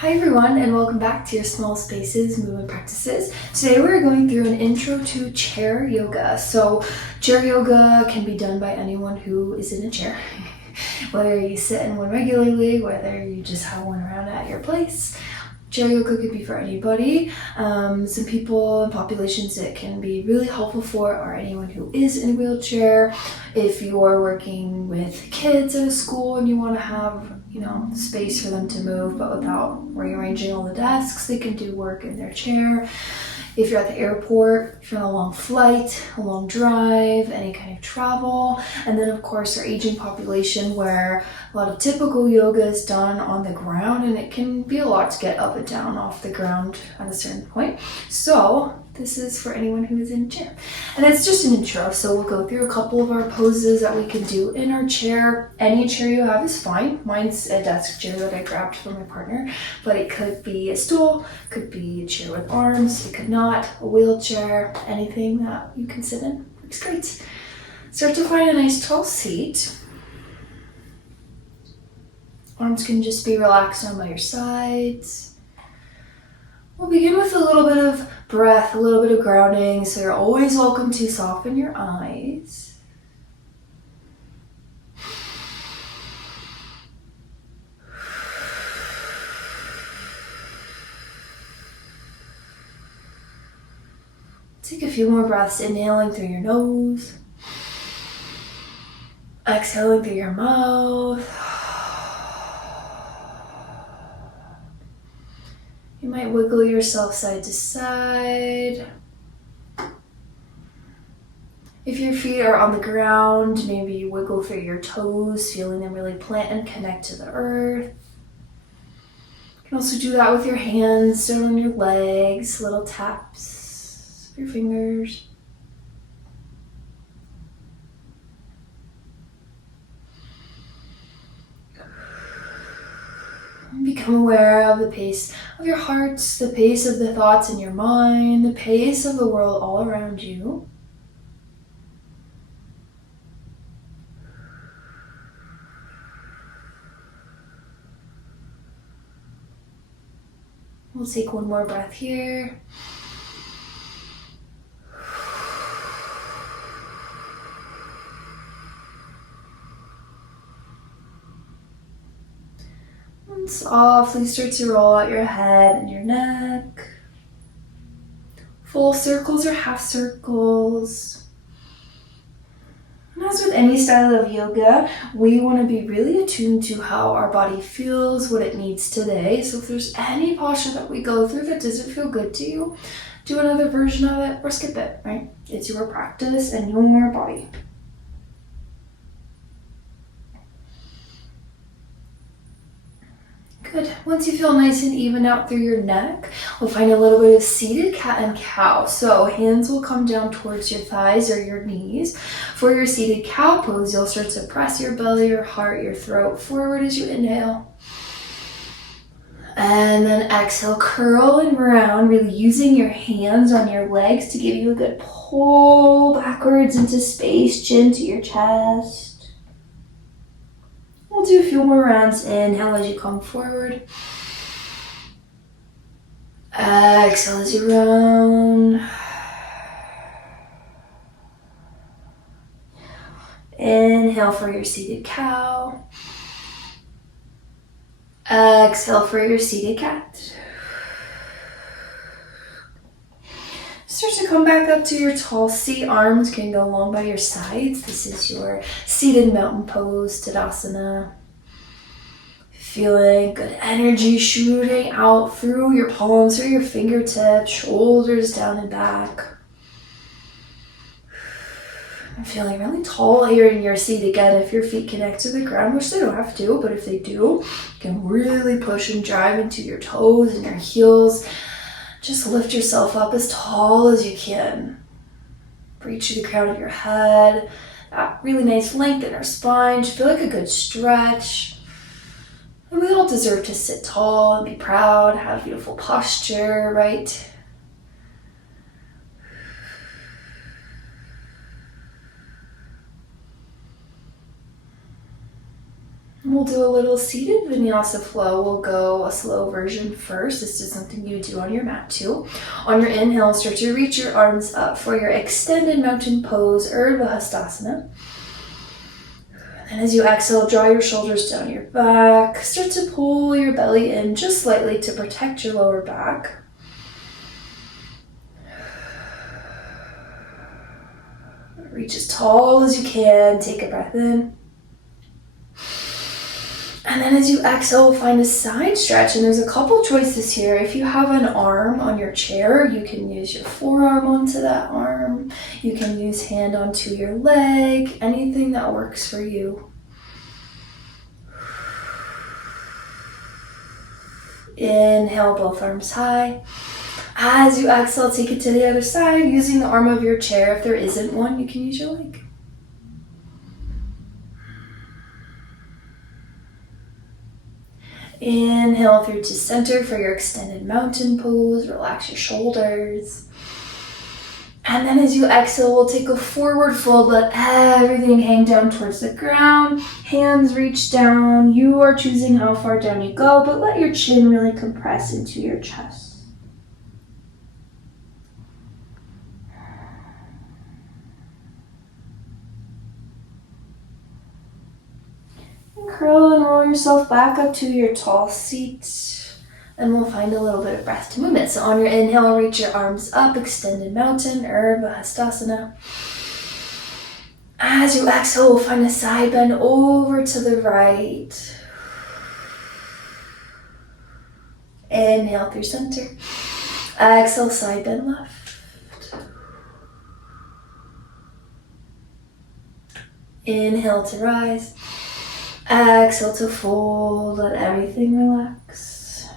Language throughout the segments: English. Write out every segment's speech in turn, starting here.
Hi everyone, and welcome back to your Small Spaces Movement Practices. Today we're going through an intro to chair yoga. So chair yoga can be done by anyone who is in a chair. Whether you sit in one regularly, whether you just have one around at your place. Chair yoga could be for anybody. Some people and populations it can be really helpful for are anyone who is in a wheelchair. If you're working with kids at a school and you want to have space for them to move but without rearranging all the desks, they can do work in their chair. If you're at the airport, if you're on a long flight, a long drive, any kind of travel. And then of course our aging population where a lot of typical yoga is done on the ground and it can be a lot to get up and down off the ground at a certain point. So this is for anyone who is in a chair. And it's just an intro, so we'll go through a couple of our poses that we can do in our chair. Any chair you have is fine. Mine's a desk chair that I grabbed from my partner, but it could be a stool, could be a chair with arms, it could not, a wheelchair, anything that you can sit in. Works great. Start to find a nice tall seat. Arms can just be relaxed down by your sides. We'll begin with a little bit of breath, a little bit of grounding, so you're always welcome to soften your eyes. Take a few more breaths, inhaling through your nose, exhaling through your mouth. You might wiggle yourself side to side. If your feet are on the ground, maybe you wiggle through your toes, feeling them really plant and connect to the earth. You can also do that with your hands down on your legs, little taps of your fingers. Become aware of the pace of your heart, the pace of the thoughts in your mind, the pace of the world all around you. We'll take one more breath here. And softly start to roll out your head and your neck. Full circles or half circles. And as with any style of yoga, we want to be really attuned to how our body feels, what it needs today. So if there's any posture that we go through that doesn't feel good to you, do another version of it or skip it, right? It's your practice and your body. Good. Once you feel nice and even out through your neck, we'll find a little bit of seated cat and cow. So hands will come down towards your thighs or your knees. For your seated cow pose, you'll start to press your belly, your heart, your throat forward as you inhale. And then exhale, curl and round, really using your hands on your legs to give you a good pull backwards into space, chin to your chest. We'll do a few more rounds. Inhale as you come forward. Exhale as you round. Inhale for your seated cow. Exhale for your seated cat. Start to come back up to your tall seat. Arms can go along by your sides. This is your seated mountain pose, Tadasana. Feeling good energy shooting out through your palms, through your fingertips, shoulders down and back. I'm feeling really tall here in your seat again. If your feet connect to the ground, which they don't have to, but if they do, you can really push and drive into your toes and your heels. Just lift yourself up as tall as you can. Reach to the crown of your head. That really nice length in our spine. Just feel like a good stretch. And we all deserve to sit tall and be proud, have beautiful posture, right? We'll do a little seated vinyasa flow. We'll go a slow version first. This is something you do on your mat too. On your inhale, start to reach your arms up for your extended mountain pose, Urdhva Hastasana. And as you exhale, draw your shoulders down your back. Start to pull your belly in just slightly to protect your lower back. Reach as tall as you can. Take a breath in. And then as you exhale, find a side stretch. And there's a couple choices here. If you have an arm on your chair, you can use your forearm onto that arm. You can use hand onto your leg. Anything that works for you. Inhale, both arms high. As you exhale, take it to the other side using the arm of your chair. If there isn't one, you can use your leg. Inhale through to center for your extended mountain pose. Relax your shoulders. And then as you exhale, we'll take a forward fold. Let everything hang down towards the ground. Hands reach down. You are choosing how far down you go, but let your chin really compress into your chest. Curl and roll yourself back up to your tall seat, and we'll find a little bit of breath to movement. So on your inhale, reach your arms up, extended mountain, Urdhva Hastasana. As you exhale, we'll find a side bend over to the right. Inhale through center. Exhale, side bend left. Inhale to rise. Exhale to fold, let everything relax.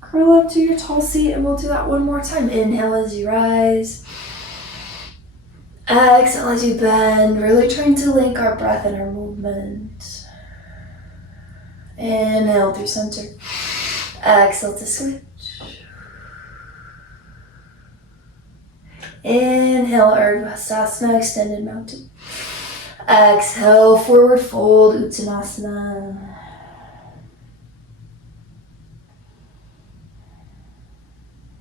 Curl up to your tall seat and we'll do that one more time. Inhale as you rise. Exhale as you bend, really trying to link our breath and our movement. Inhale through center. Exhale to switch. Inhale, Urdhva Hastasana, extended mountain. Exhale, forward fold, Uttanasana.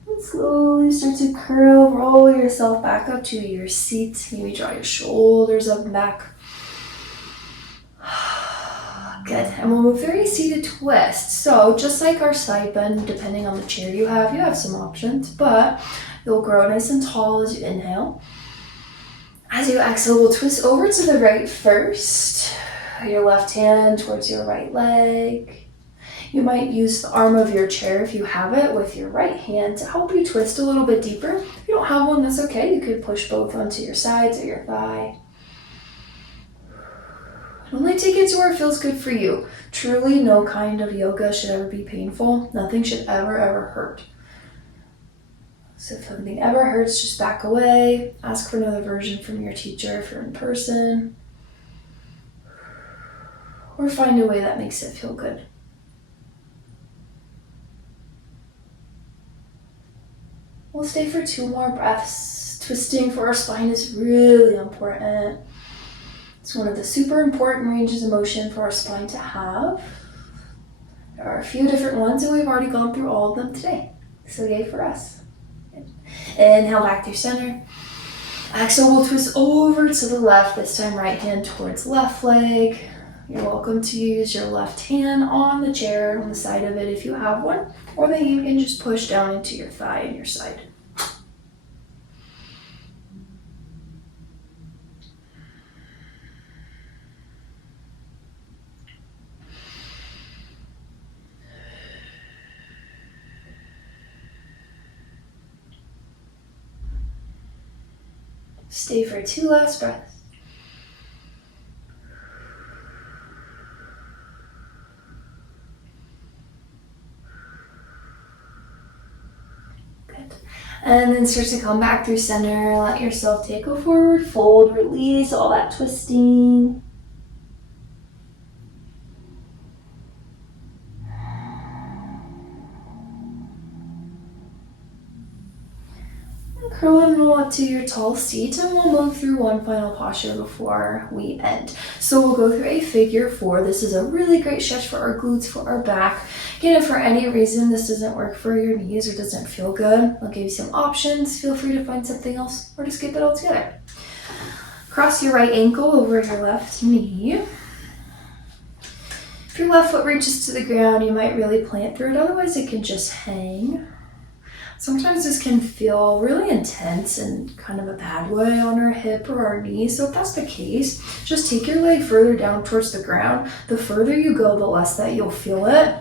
And slowly start to curl, roll yourself back up to your seat. Maybe draw your shoulders up and back. Good. And we'll move through a seated twist. So just like our side bend, depending on the chair you have some options, but you'll grow nice and tall as you inhale. As you exhale, we'll twist over to the right first. Your left hand towards your right leg. You might use the arm of your chair if you have it with your right hand to help you twist a little bit deeper. If you don't have one, that's okay. You could push both onto your sides or your thigh. Only take it to where it feels good for you. Truly, no kind of yoga should ever be painful. Nothing should ever hurt. So if something ever hurts, just back away. Ask for another version from your teacher if you're in person. Or find a way that makes it feel good. We'll stay for 2 more breaths. Twisting for our spine is really important. It's one of the super important ranges of motion for our spine to have. There are a few different ones and we've already gone through all of them today. So yay for us. Inhale back through center. Exhale, we'll twist over to the left, this time right hand towards left leg. You're welcome to use your left hand on the chair, on the side of it if you have one, or then you can just push down into your thigh and your side. Stay for 2 last breaths. Good. And then start to come back through center. Let yourself take a forward fold. Release all that twisting. Curl and roll up to your tall seat, and we'll move through one final posture before we end. So we'll go through a figure 4. This is a really great stretch for our glutes, for our back. Again, if for any reason this doesn't work for your knees or doesn't feel good, I'll give you some options. Feel free to find something else or to skip it altogether. Cross your right ankle over your left knee. If your left foot reaches to the ground, you might really plant through it. Otherwise, it can just hang. Sometimes this can feel really intense and kind of a bad way on our hip or our knee. So if that's the case, just take your leg further down towards the ground. The further you go, the less that you'll feel it.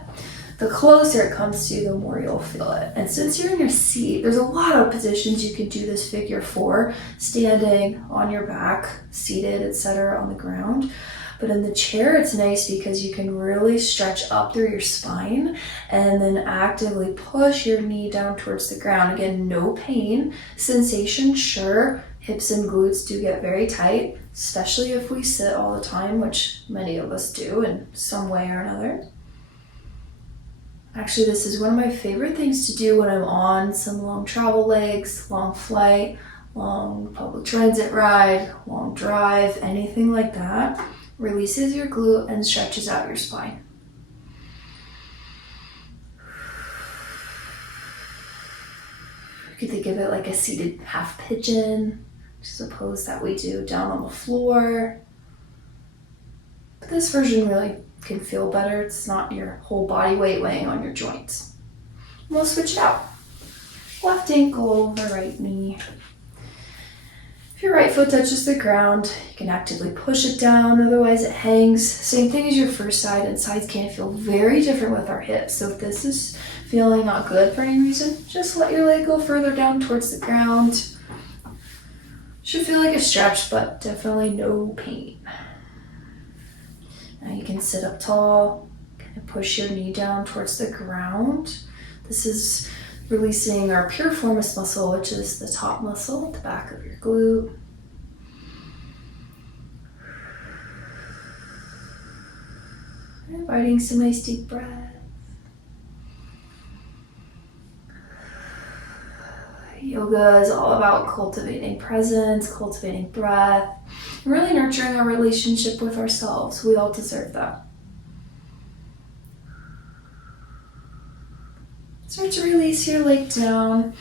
The closer it comes to you, the more you'll feel it. And since you're in your seat, there's a lot of positions you can do this figure 4, standing, on your back, seated, etc. on the ground. But in the chair, it's nice because you can really stretch up through your spine and then actively push your knee down towards the ground. Again, no pain. Sensation, sure. Hips and glutes do get very tight, especially if we sit all the time, which many of us do in some way or another. Actually, this is one of my favorite things to do when I'm on some long travel legs, long flight, long public transit ride, long drive, anything like that. Releases your glute and stretches out your spine. You could think of it like a seated half pigeon, which is a pose that we do down on the floor. But this version really can feel better. It's not your whole body weight weighing on your joints. And we'll switch it out. Left ankle over right knee. If your right foot touches the ground, you can actively push it down, otherwise it hangs. Same thing as your first side, and sides can feel very different with our hips. So if this is feeling not good for any reason, just let your leg go further down towards the ground. Should feel like a stretch, but definitely no pain. Now you can sit up tall, kind of push your knee down towards the ground. This is releasing our piriformis muscle, which is the top muscle at the back of your glute. Inviting some nice deep breath. Yoga is all about cultivating presence, cultivating breath, and really nurturing our relationship with ourselves. We all deserve that. Start to release your leg down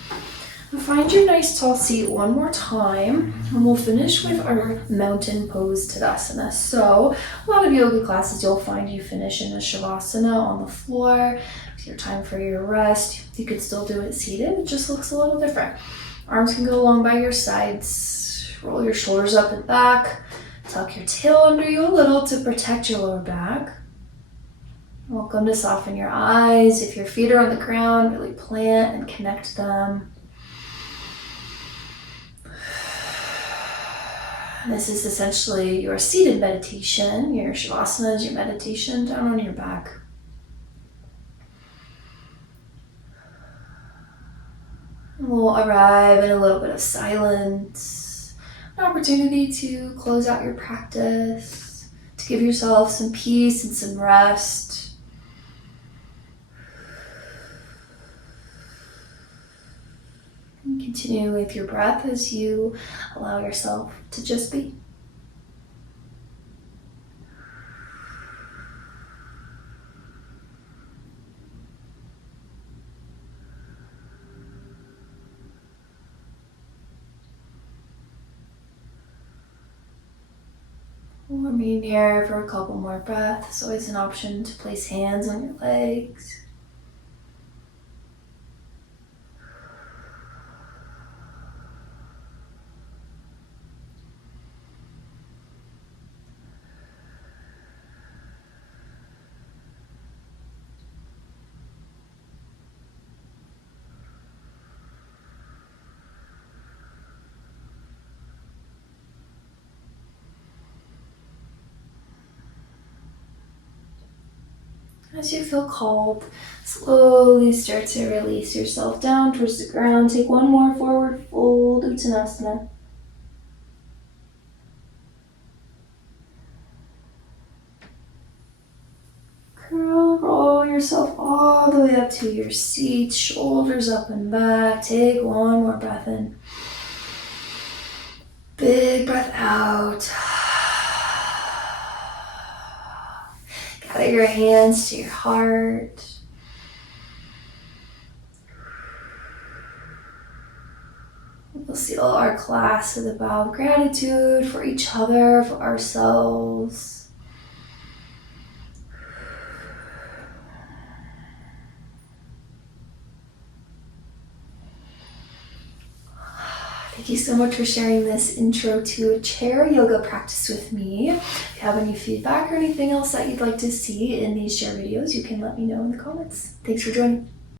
and find your nice tall seat one more time, and we'll finish with our mountain pose Tadasana. So a lot of yoga classes you'll find you finish in a Shavasana on the floor. It's your time for your rest. You could still do it seated, it just looks a little different. Arms can go along by your sides, roll your shoulders up and back, tuck your tail under you a little to protect your lower back. Welcome to soften your eyes. If your feet are on the ground, really plant and connect them. This is essentially your seated meditation. Your Shavasana is your meditation down on your back. We'll arrive in a little bit of silence, an opportunity to close out your practice, to give yourself some peace and some rest. And continue with your breath as you allow yourself to just be. We'll remain here for a couple more breaths. Always an option to place hands on your legs. As you feel called, slowly start to release yourself down towards the ground. Take one more forward fold, Uttanasana. Curl, roll yourself all the way up to your seat, shoulders up and back. Take one more breath in. big breath out. Gather your hands to your heart. We'll seal our class with a bow of gratitude for each other, for ourselves. Thank you so much for sharing this intro to chair yoga practice with me. If you have any feedback or anything else that you'd like to see in these chair videos, you can let me know in the comments. Thanks for joining.